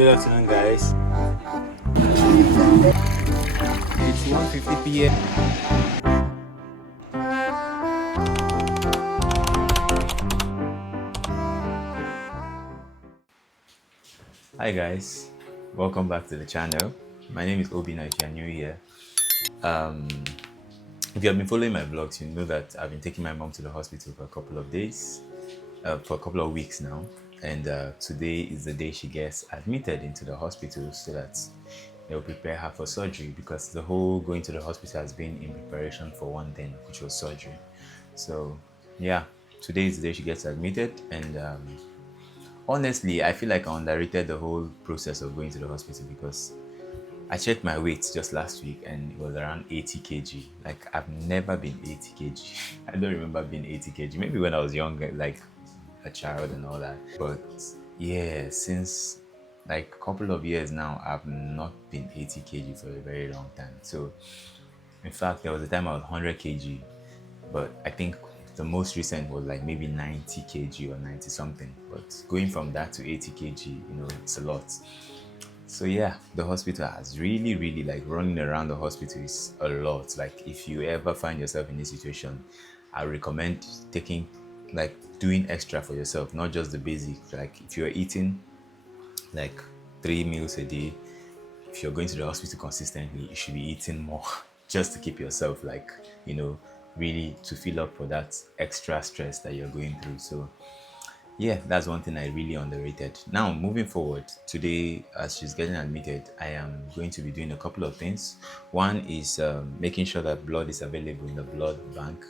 Good afternoon, guys. It's 1:50 p.m. Hi, guys. Welcome back to the channel. My name is Obi Nigerian here. Um, if you have been following my vlogs, you know that I've been taking my mom to the hospital for a couple of days, for a couple of weeks now. And today is the day she gets admitted into the hospital so that they'll prepare her for surgery, because the whole going to the hospital has been in preparation for one thing, which was surgery. So, yeah, today is the day she gets admitted, and honestly, I feel like I underrated the whole process of going to the hospital, because I checked my weight just last week and it was around 80 kg. Like, I've never been 80 kg. I don't remember being 80 kg. Maybe when I was younger, like a child and all that. But yeah, since like a couple of years now, I've not been 80 kg for a very long time. So, in fact, there was a time I was 100 kg, but I think the most recent was like maybe 90 kg or 90 something. But going from that to 80 kg, it's a lot. So yeah, the hospital has really like running around the hospital is a lot. Like, if you ever find yourself in this situation, I recommend taking, like, doing extra for yourself, not just the basic. Like, if you're eating like 3 meals a day, if you're going to the hospital consistently, you should be eating more just to keep yourself, like, really to fill up for that extra stress that you're going through. So yeah, that's one thing I really underrated. Now, moving forward, today, as she's getting admitted, I am going to be doing a couple of things. One is making sure that blood is available in the blood bank.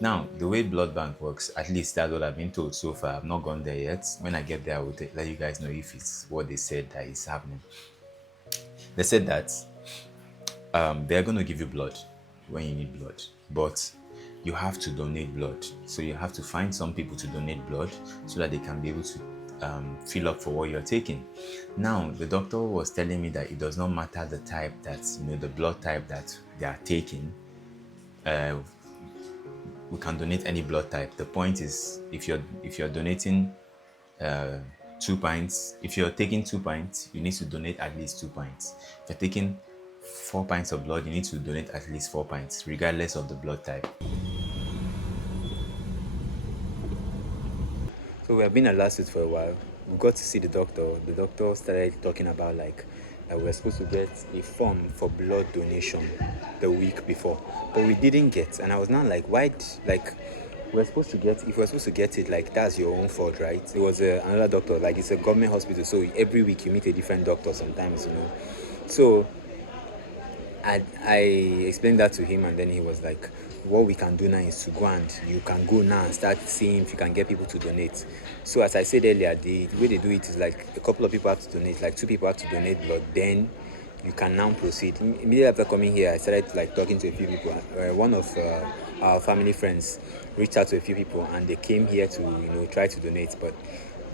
Now, the way blood bank works, at least that's what I've been told so far. I've not gone there yet. When I get there, I will let you guys know if it's what they said that is happening. They said that they're going to give you blood when you need blood, but you have to donate blood. So you have to find some people to donate blood so that they can be able to fill up for what you're taking. Now, the doctor was telling me that it does not matter the type that, the blood type that they are taking. We can donate any blood type. The point is, if you're donating 2 pints, if you're taking 2 pints, you need to donate at least 2 pints. If you're taking 4 pints of blood, you need to donate at least 4 pints, regardless of the blood type. So we have been at last for a while. We got to see the doctor. The doctor started talking about, like, we were supposed to get a form for blood donation the week before, but we didn't get. And I was now like, why? Like, we're supposed to get. If we're supposed to get it, like, that's your own fault, right? It was another doctor. Like, it's a government hospital, so every week you meet a different doctor. Sometimes, So I explained that to him, and then he was like, what we can do now is to go, and you can go now and start seeing if you can get people to donate. So as I said earlier, the way they do it is like a couple of people have to donate, like 2 people have to donate blood, then you can now proceed. Immediately after coming here, I started like talking to a few people. One of our family friends reached out to a few people, and they came here to try to donate, but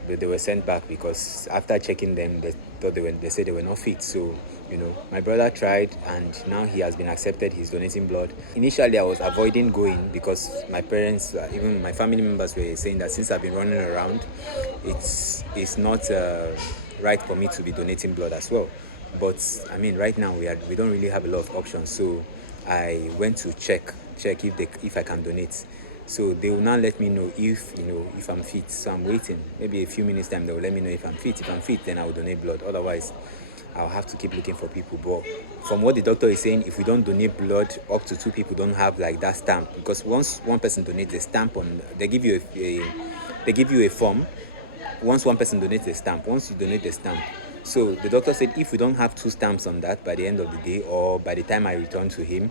they were sent back because after checking them, they said they were not fit. So my brother tried, and now he has been accepted. He's donating blood. Initially, I was avoiding going because my parents, even my family members, were saying that since I've been running around, it's not right for me to be donating blood as well. But I mean, right now we don't really have a lot of options. So I went to check if I can donate. So they will now let me know if I'm fit. So I'm waiting. Maybe a few minutes time they will let me know if I'm fit. If I'm fit, then I will donate blood. Otherwise, I'll have to keep looking for people. But from what the doctor is saying, if we don't donate blood, up to 2 people don't have like that stamp, because once one person donates a stamp they give you a form. Once one person donates a stamp, once you donate a stamp. So the doctor said if we don't have 2 stamps on that by the end of the day, or by the time I return to him,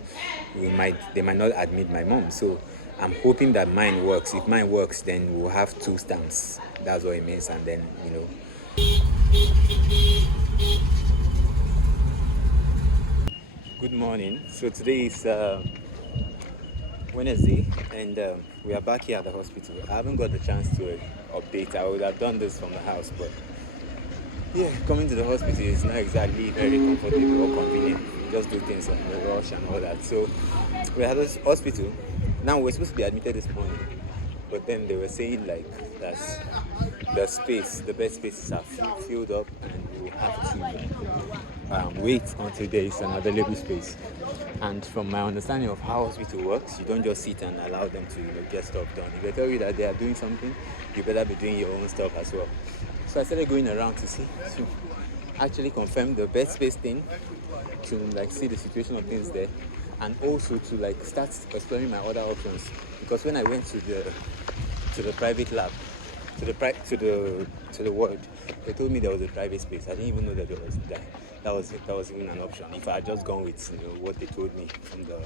they might not admit my mom. So I'm hoping that mine works. If mine works, then we'll have 2 stamps. That's what it means. And then Good morning. So today is Wednesday, and we are back here at the hospital. I haven't got the chance to update. I would have done this from the house, but yeah, coming to the hospital is not exactly very comfortable or convenient. You just do things on the rush and all that. So we're at the hospital. Now we're supposed to be admitted this morning, but then they were saying like that the bed spaces are filled up, and we have wait until there is an available space. And from my understanding of how hospital works, you don't just sit and allow them to get stuff done. If they tell you that they are doing something, you better be doing your own stuff as well. So I started going around to actually confirm the bed space thing, to see the situation of things there, and also to start exploring my other options. Because when I went to the private lab, to the ward, they told me there was a private space. I didn't even know that that was even an option. If I had just gone with what they told me from the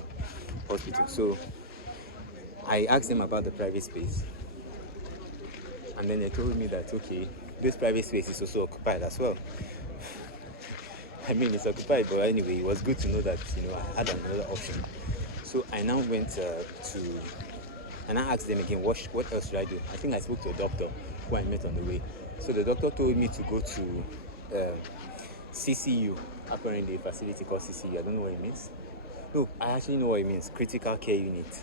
hospital. So I asked them about the private space, and then they told me that okay, this private space is also occupied as well. I mean, it's occupied, but anyway, it was good to know that I had another option. So I now went and I asked them again, what else should I do? I think I spoke to a doctor who I met on the way. So the doctor told me to go to CCU, apparently a facility called CCU. I don't know what it means. No, I actually know what it means, critical care unit.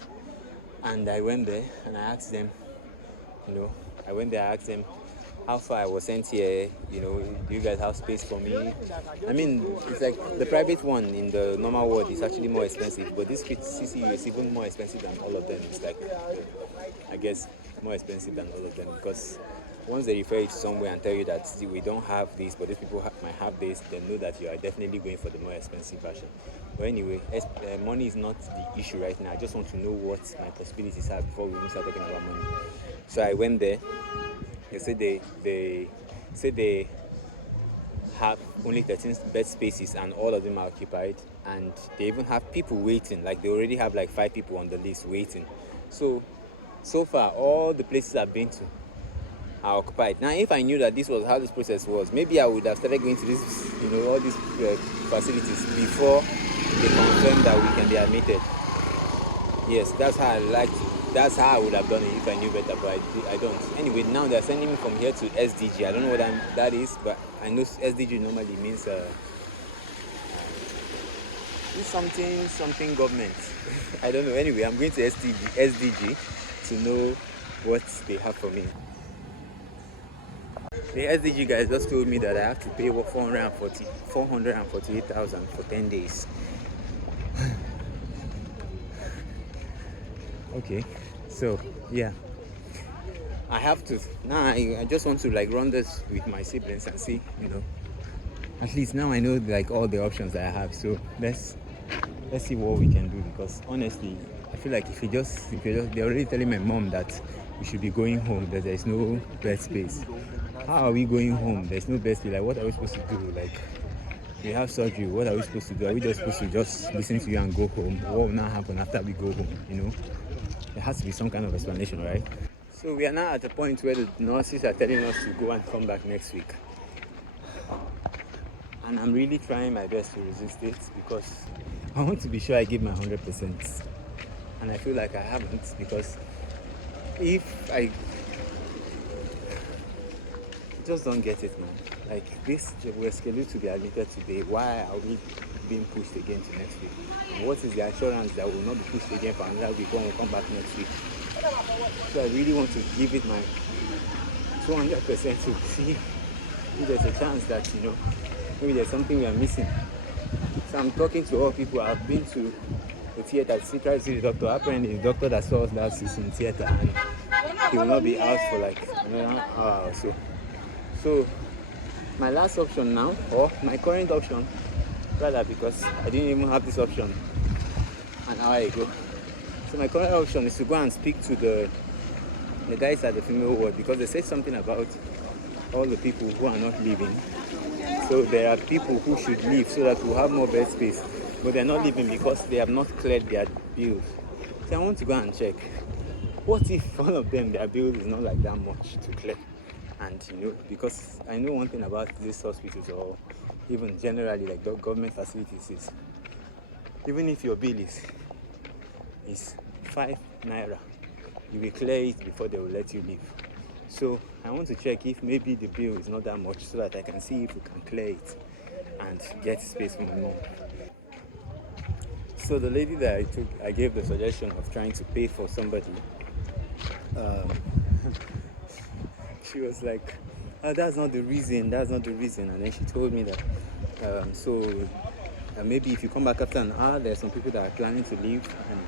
And I went there and I asked them, how far I was sent here, do you guys have space for me? I mean, it's like the private one in the normal ward is actually more expensive, but this CCU is even more expensive than all of them. It's I guess, more expensive than all of them, because once they refer you to somewhere and tell you that we don't have this, but these people might have this, then know that you are definitely going for the more expensive version. But anyway, money is not the issue right now. I just want to know what my possibilities are before we even start talking about money. So I went there. They said they have only 13 bed spaces and all of them are occupied, and they even have people waiting. They already have 5 people on the list waiting. So far all the places I've been to are occupied. Now, if I knew that this was how this process was, maybe I would have started going to this, all these facilities before they confirm that we can be admitted. Yes, that's how I would have done it if I knew better, but I don't. Anyway, now they're sending me from here to SDG. I don't know what that is, but I know SDG normally means it's something government. I don't know. Anyway, I'm going to SDG to know what they have for me. The SDG guys just told me that I have to pay 448,000 for 10 days. Okay, so yeah, I have to now. I just want to run this with my siblings and see, at least now I know all the options that I have. So let's see what we can do, because honestly, I feel like if you just they're already telling my mom that we should be going home, that there's no bed space. How are we going home? There's no bed space. What are we supposed to do? We have surgery. What are we supposed to do? Are we just supposed to just listen to you and go home? What will now happen after we go home? There has to be some kind of explanation, right? So we are now at a point where the nurses are telling us to go and come back next week. And I'm really trying my best to resist it, because I want to be sure I give my 100%. And I feel like I haven't, because if I just don't get it, man. This, we're scheduled to be admitted today. Why are we being pushed again to next week? And what is the assurance that we'll not be pushed again for another week when we come back next week? So I really want to give it my 200% to see if there's a chance that, maybe there's something we are missing. So I'm talking to all people. I've been to the theater to try to see the doctor. Apparently the doctor that saw us last is in theater, and he will not be out for another hour or so. So my last option now, or my current option rather, because I didn't even have this option an hour ago. So my current option is to go and speak to the guys at the female ward, because they said something about all the people who are not leaving. So there are people who should leave so that we'll have more bed space, but they're not leaving because they have not cleared their bills. So I want to go and check, what if all of them, their bill is not that much to clear? And because I know one thing about these hospitals, or even generally government facilities, is even if your bill is 5 naira, you will clear it before they will let you leave. So I want to check if maybe the bill is not that much, so that I can see if we can clear it and get space for my mom. So the lady that I gave the suggestion of trying to pay for somebody, she was like, That's not the reason. That's not the reason. And then she told me that, maybe if you come back after an hour, there's some people that are planning to leave, and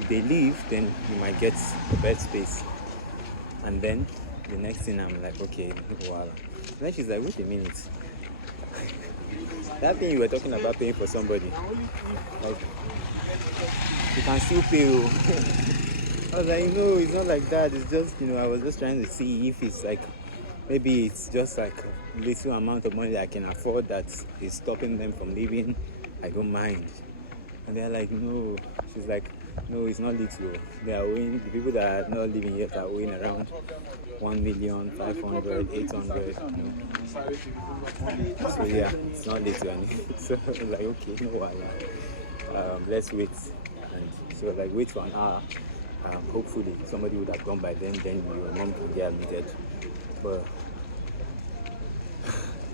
if they leave, then you might get the bed space. And then the next thing, I'm like, okay, wow. And then she's like, wait a minute. That thing you were talking about paying for somebody, like, you can still pay. I was like, no, it's not like that. It's just, I was just trying to see if it's like, maybe it's just like a little amount of money that I can afford that is stopping them from leaving. I don't mind. And they're like, no. She's like, no, it's not little. They are owing, the people that are not living yet are owing around 1,500,000, 800. So yeah, it's not little. So I was like, okay, no, let's wait. And so like, wait for an hour. Hopefully somebody would have gone by then your mom can get admitted. But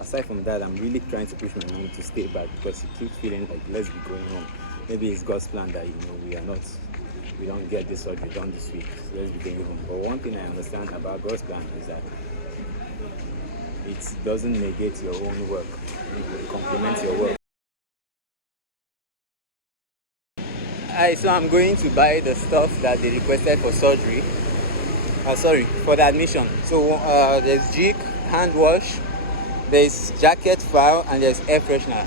aside from that, I'm really trying to push my mom to stay back because she keeps feeling like, let's be going home. Maybe it's God's plan that we don't get this surgery done this week, so let's be going home. But one thing I understand about God's plan is that it doesn't negate your own work, it complements your work. Alright, so I'm going to buy the stuff that they requested for surgery. For the admission. So there's jig, hand wash, there's jacket file, and there's air freshener.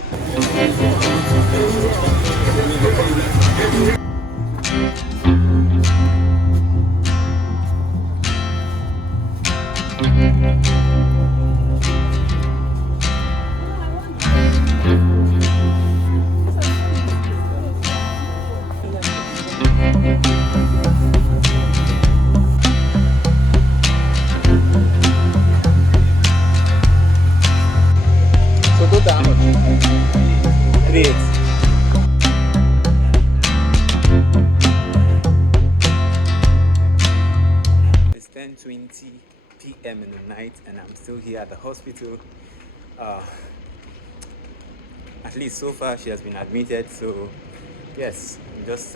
So total how much? 3,800. It's 10:20 p.m. in the night, and I'm still here at the hospital. At least so far, she has been admitted. So yes, I'm just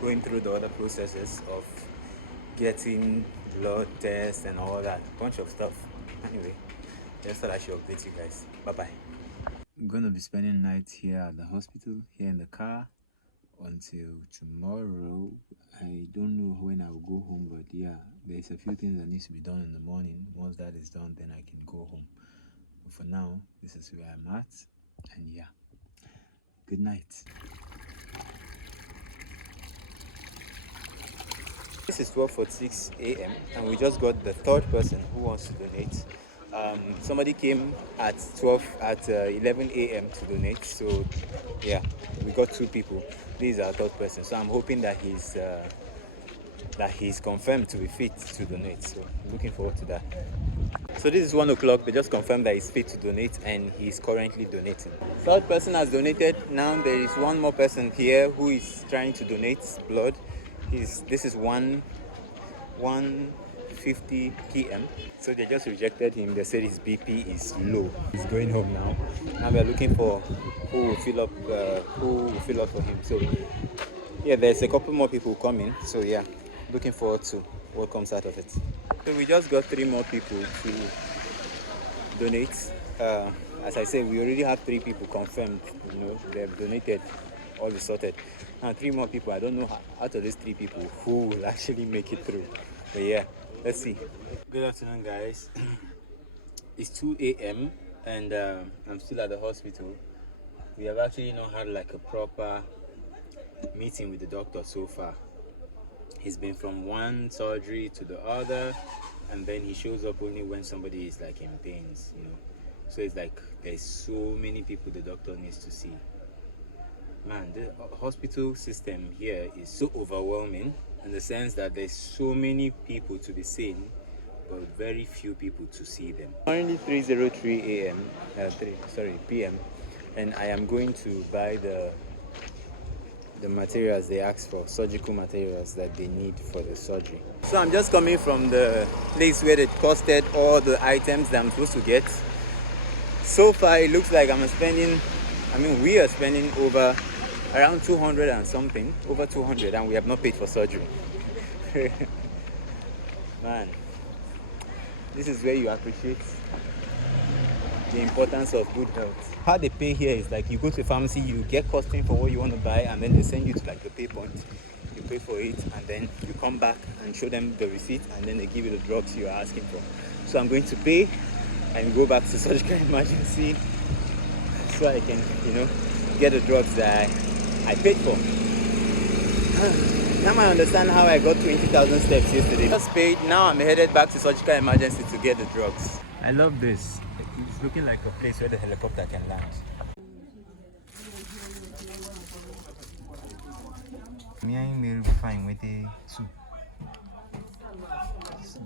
going through the other processes of getting blood tests and all that bunch of stuff. Anyway, just thought I should update you guys. Bye bye. I'm gonna be spending night here at the hospital, here in the car, until tomorrow. I don't know when I will go home, but yeah, there's a few things that needs to be done in the morning. Once that is done, then I can go home. But for now, this is where I'm at, and yeah, good night. This is 12:46 a.m. and we just got the third person who wants to donate. Somebody came at 11 a.m. to donate. So yeah, we got two people. This is our third person. So I'm hoping that he's confirmed to be fit to donate. So looking forward to that. So this is 1 o'clock. They just confirmed that he's fit to donate and he's currently donating. Third person has donated. Now there is one more person here who is trying to donate blood. This is 1:50 p.m. So they just rejected him. They said his BP is low. He's going home now. Now we're looking for who will fill up for him. So yeah, there's a couple more people coming. So yeah, looking forward to what comes out of it. So we just got 3 more people to donate. As I said, we already have 3 people confirmed. They've donated. All is sorted. Now 3 more people. I don't know out of these 3 people who will actually make it through. But yeah, let's see. Good afternoon, guys. It's 2 a.m. and I'm still at the hospital. We have actually not had like a proper meeting with the doctor so far. He's been from one surgery to the other, and then he shows up only when somebody is like in pains, So it's like there's so many people the doctor needs to see. Man, the hospital system here is so overwhelming in the sense that there's so many people to be seen, but very few people to see them. Currently 3:03 p.m. and I am going to buy the materials they asked for, surgical materials that they need for the surgery. So I'm just coming from the place where they costed all the items that I'm supposed to get. So far it looks like we are spending over around 200 and something, over 200, and we have not paid for surgery. Man, This is where you appreciate the importance of good health. How they pay here is like you go to a pharmacy, you get costing for what you want to buy, and then they send you to like the pay point. You pay for it, and then you come back and show them the receipt, and then they give you the drugs you are asking for. So I'm going to pay and go back to surgical emergency so I can, get the drugs that I paid for. Now I understand how I got 20,000 steps yesterday. Just paid, now I'm headed back to surgical emergency to get the drugs. I love this. It's looking like a place where the helicopter can land. Me and Mary will fine with the soup.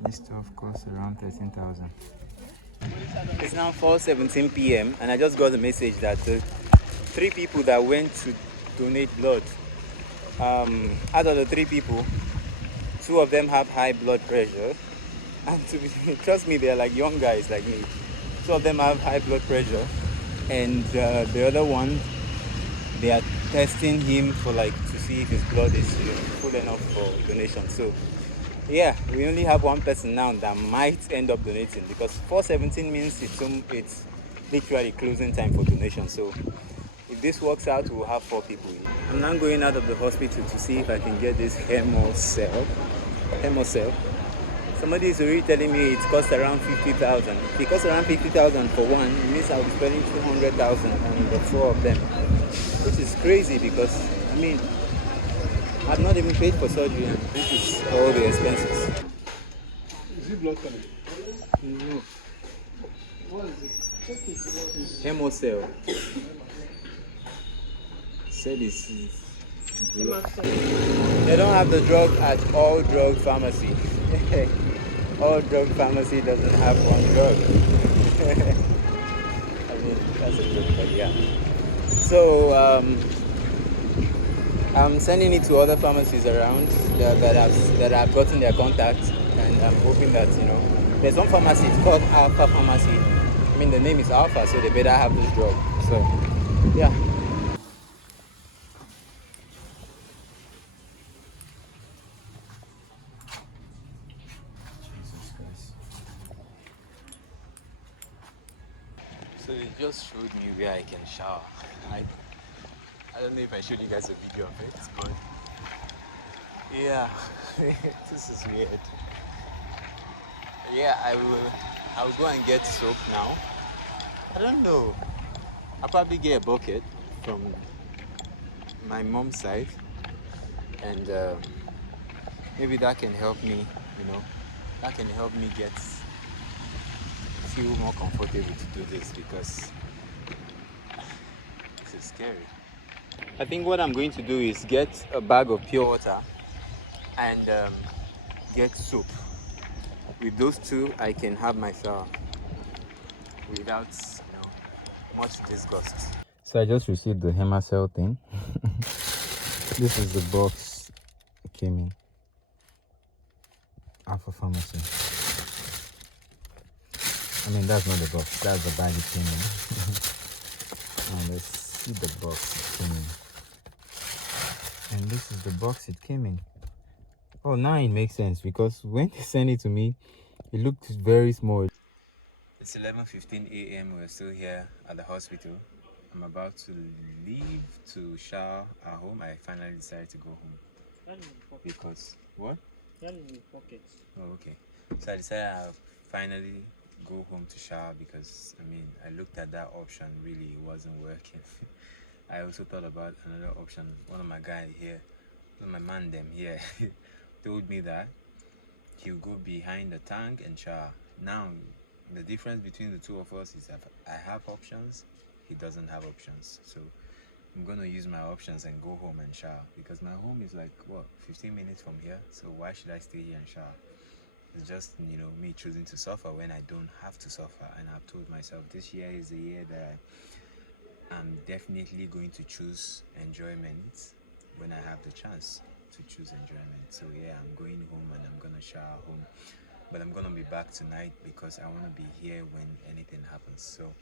This stuff costs around 13,000. It's now 4:17 p.m. and I just got a message that the 3 people that went to donate blood, out of the 3 people, 2 of them have high blood pressure, and trust me, they're like young guys like me. 2 of them have high blood pressure, and the other one, they are testing him for to see if his blood is full enough for donation. So yeah, we only have 1 person now that might end up donating, because 4:17 means it's literally closing time for donation. So if this works out, we'll have 4 people. I'm now going out of the hospital to see if I can get this hemocell. Somebody is already telling me it costs around 50,000. If it costs around 50,000 for one, it means I'll be spending 200,000 on the 4 of them, which is crazy because I've not even paid for surgery, and this is all the expenses. Is it blood coming? No. What is it? Check it. What is it? Hemocell. Said it's they don't have the drug at all drug pharmacy. All drug pharmacy doesn't have one drug. That's a joke, but yeah. So I'm sending it to other pharmacies around that have gotten their contacts, and I'm hoping that there's one pharmacy, it's called Alpha Pharmacy. The name is Alpha, so they better have this drug. So yeah. Jesus Christ. So they just showed me where I can shower. I don't know if I showed you guys a video of it, but yeah, this is weird. Yeah, I will go and get soap now. I don't know. I'll probably get a bucket from my mom's side, and maybe that can help me, feel more comfortable to do this, because this is scary. I think what I'm going to do is get a bag of pure water and get soap. With those 2, I can have my shower without much disgust. So I just received the Hemacell thing. This is the box it came in. Alpha Pharmacy. That's not the box, that's the bag it came in. Now let's see the box it came in. And this is the box it came in. Oh, now it makes sense, because when they sent it to me, it looked very small. It's 11:15 a.m. We're still here at the hospital. I'm about to leave to shower at home. I finally decided to go home. Because what? Pockets. Oh, okay. So I decided I'll finally go home to shower, because I looked at that option, really it wasn't working. I also thought about another option. One of my man them here told me that he'll go behind the tank and shower. Now the difference between the 2 of us is that I have options, he doesn't have options. So I'm gonna use my options and go home and shower, because my home is 15 minutes from here. So why should I stay here and shower? It's just me choosing to suffer when I don't have to suffer. And I've told myself this year is the year that I'm definitely going to choose enjoyment when I have the chance to choose enjoyment. So yeah, I'm going home and I'm gonna shower home, but I'm gonna be back tonight because I want to be here when anything happens. So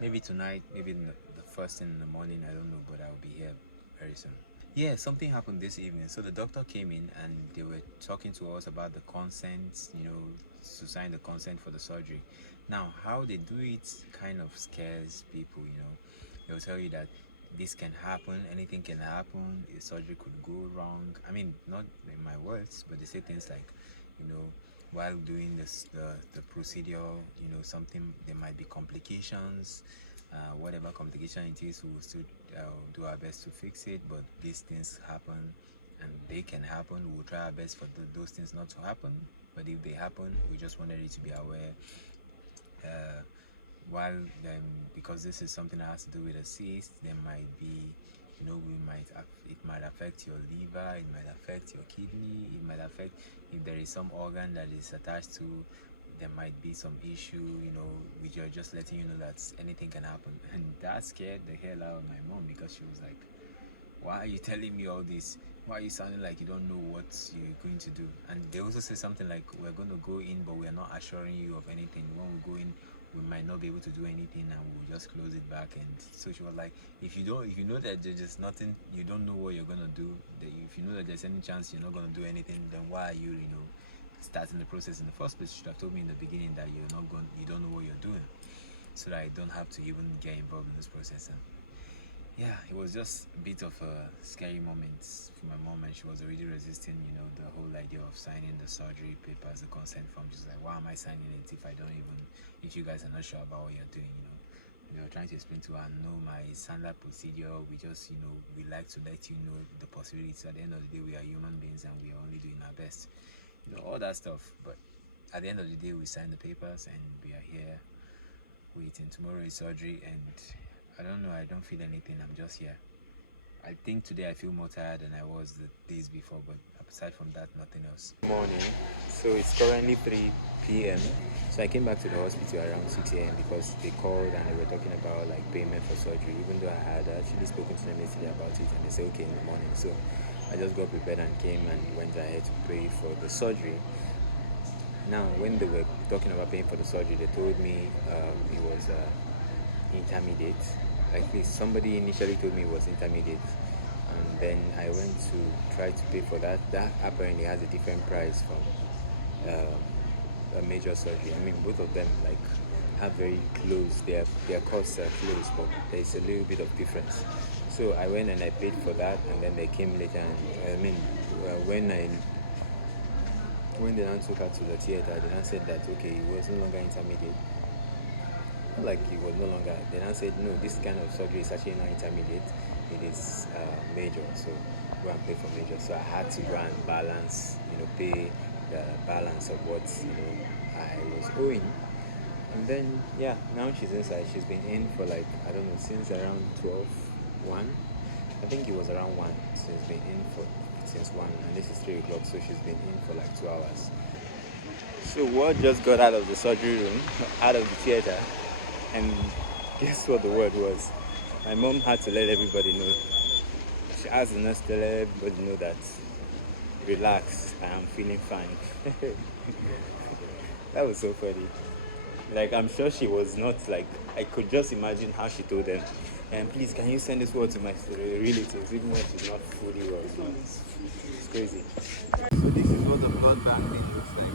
maybe tonight, maybe the first thing in the morning, I don't know, but I'll be here very soon. Yeah, something happened this evening. So the doctor came in and they were talking to us about the consent, to sign the consent for the surgery. Now, how they do it kind of scares people. They'll tell you that this can happen, anything can happen, a surgery could go wrong. I mean, not in my words, but they say things like, while doing the procedure, something, there might be complications. Whatever complication it is, we will still do our best to fix it. But these things happen, and they can happen. We'll try our best for those things not to happen. But if they happen, we just wanted you to be aware. Uh, while because this is something that has to do with a cyst, there might be, it might affect your liver, it might affect your kidney, it might affect, if there is some organ that is attached to, there might be some issue, which are just letting you know that anything can happen. And that scared the hell out of my mom, because she was like, why are you telling me all this? Why are you sounding like you don't know what you're going to do? And they also say something like, we're going to go in, but we're not assuring you of anything. When we go in, we might not be able to do anything, and we'll just close it back. And so she was like, if you know that there's nothing, you don't know what you're going to do, that if you know that there's any chance you're not going to do anything, then why are you, starting the process in the first place? You should have told me in the beginning that you don't know what you're doing, so that I don't have to even get involved in this process. And yeah, it was just a bit of a scary moment for my mom, and she was already resisting, the whole idea of signing the surgery papers, the consent form. She's like, why am I signing it if you guys are not sure about what you're doing, They were trying to explain to her, no, my standard procedure, we just, we like to let you know the possibilities. At the end of the day, we are human beings, and we are only doing our best, all that stuff. But at the end of the day, we signed the papers, and we are here waiting. Tomorrow is surgery, and I don't know, I don't feel anything. I'm just here. I think today I feel more tired than I was the days before, but aside from that, nothing else. Morning. So it's currently 3 p.m. So I came back to the hospital around 6 a.m. because they called and they were talking about like payment for surgery, even though I had actually spoken to them yesterday about it, and they said okay in the morning. So I just got prepared and came and went ahead to pay for the surgery. Now, when they were talking about paying for the surgery, they told me it was intermediate. At least somebody initially told me it was intermediate, and then I went to try to pay for that. That apparently has a different price from a major surgery. I mean, both of them like have very close. Their costs are close, but there's a little bit of difference. So I went and I paid for that, and then they came later. And when they now took her to the theater, they now said that okay, it was no longer intermediate. Like it was no longer. They now said no, this kind of surgery is actually not intermediate. It is major. So go and pay for major. So I had to go and balance, pay the balance of what I was owing. And then now she's inside. She's been in for like I don't know since around 1. I think it was around 1. She's been in since 1, and this is 3 o'clock. So she's been in for like 2 hours. So what just got out of the surgery room, out of the theater, and guess what the word was? My mom had to let everybody know. She asked the nurse to let everybody know that relax, I am feeling fine. That was so funny. Like I'm sure she was not like, I could just imagine how she told them, and please can you send this word to my relatives, even when she's not fully well. It's crazy. So this is what the blood bank thing looks like.